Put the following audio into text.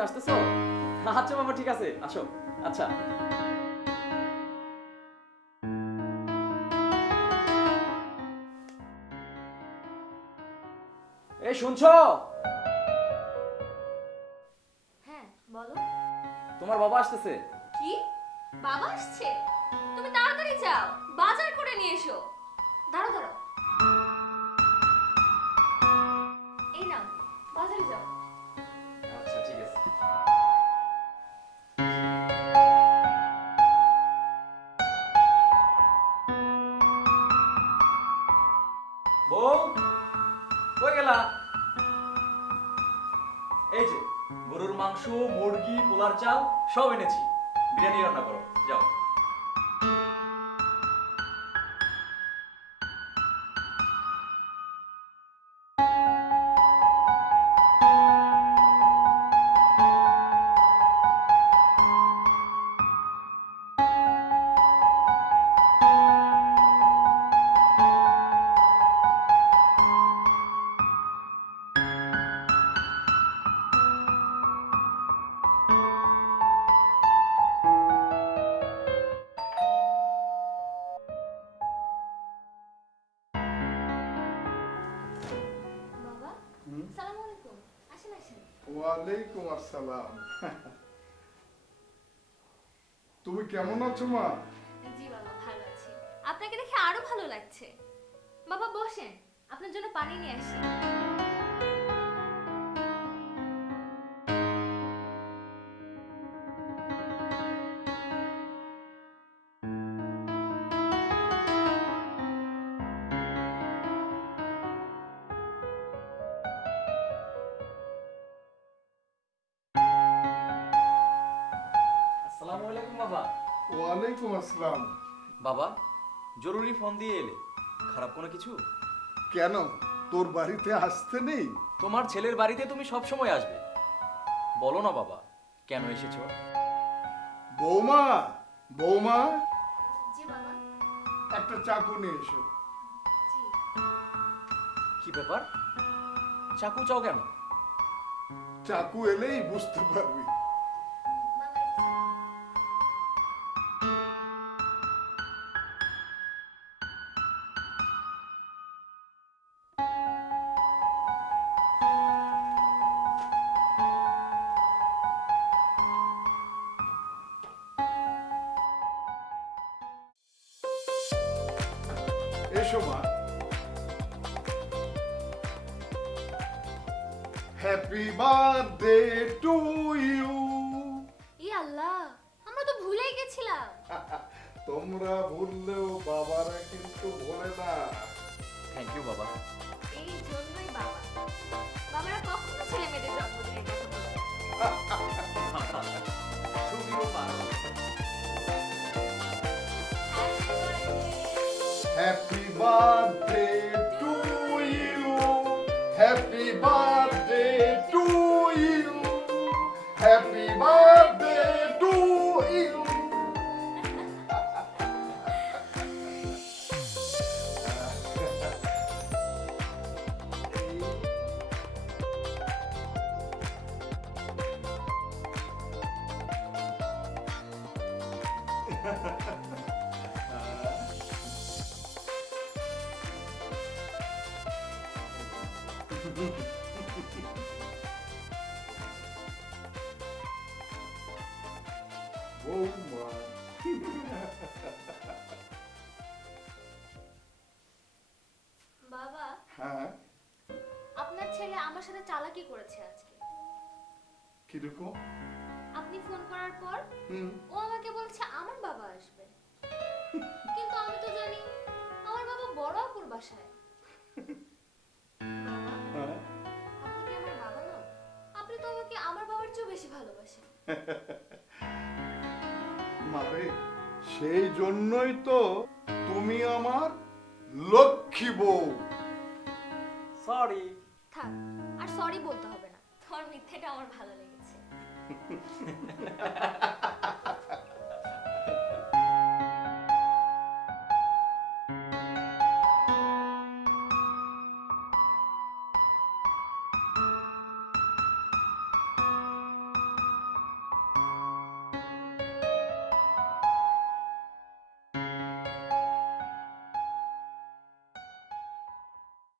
তুমি আসতেছো? আচ্ছা বাবা, ঠিক আছে, আসো। আচ্ছা। এই শুনছো? হ্যাঁ বলো। তোমার বাবা আসতেছে। কি? বাবা আসছে? তুমি তাড়াতাড়ি যাও, বাজার করে নিয়ে এসো। দাঁড়াও দাঁড়াও, এই নাও, বাজারে যাও। আচ্ছা ঠিক আছে। বউ, কই গেলা? এই যে গরুর মাংস, মুরগি, পোলার চাল সব এনেছি, বিরিয়ানি রান্না করো, যাও। বাবা, সালামু আলাইকুম। আসেন আসেন। ওয়ালাইকুম আসসালাম। তুমি কেমন আছো মা? জি বাবা, ভালো আছি। আপনাকে দেখে আরো ভালো লাগছে। বাবা বসেন, আপনার জন্য পানি নিয়ে আসি। আসসালামু আলাইকুম বাবা। ওয়ালাইকুম আসসালাম। বাবা, জরুরি ফোন দিয়ে এলে, খারাপ কোনো কিছু? কেন, তোর বাড়িতে আসতে নেই? তোমার ছেলের বাড়িতে তুমি সব সময় আসবে, বলো না বাবা কেন এসেছো? বৌমা, বৌমা, জি বাবা। একটা চাকু নিয়ে এসো। জি। কি ব্যাপার, চাকু চাও কেন? চাকু এলেই বুঝতে পারবি। বাবা এসেছে। এসো মা। Happy birthday to you. ই আল্লাহ, আমরা তো ভুলেই গেছিলাম। তোমরা ভুললেও বাবারা কিন্তু ভোলে না। থ্যাংক ইউ বাবা। এই জন্যই বাবা, বাবারা কখনো ছেলে মেয়েদের জন্মদিনের কথা বলে না। তুমিও পারো। Happy birthday to you, happy birthday to you, happy birthday to you. বৌমা, বাবা, হ্যাঁ আপনার ছেলে আমার সাথে চালাকি করেছে আজকে। কিরকম? আপনি ফোন করার পর ও আমাকে বলছে আমার বাবা আসবে, কিন্তু আমি তো জানি আমার বাবা বড় আপুর বাসায়। বাবা, হ্যাঁ? আপনি কি আমার বাবা নন? আপনি তো আমাকে আমার বাবার চেয়েও বেশি ভালোবাসেন। মারে, সেই জন্যই তো তুমি আমার লক্ষ্মী বউ। সরি। থাক, আর সরি বলতে হবে না, তোমার মিথ্যেটা আমার ভালো লেগেছে।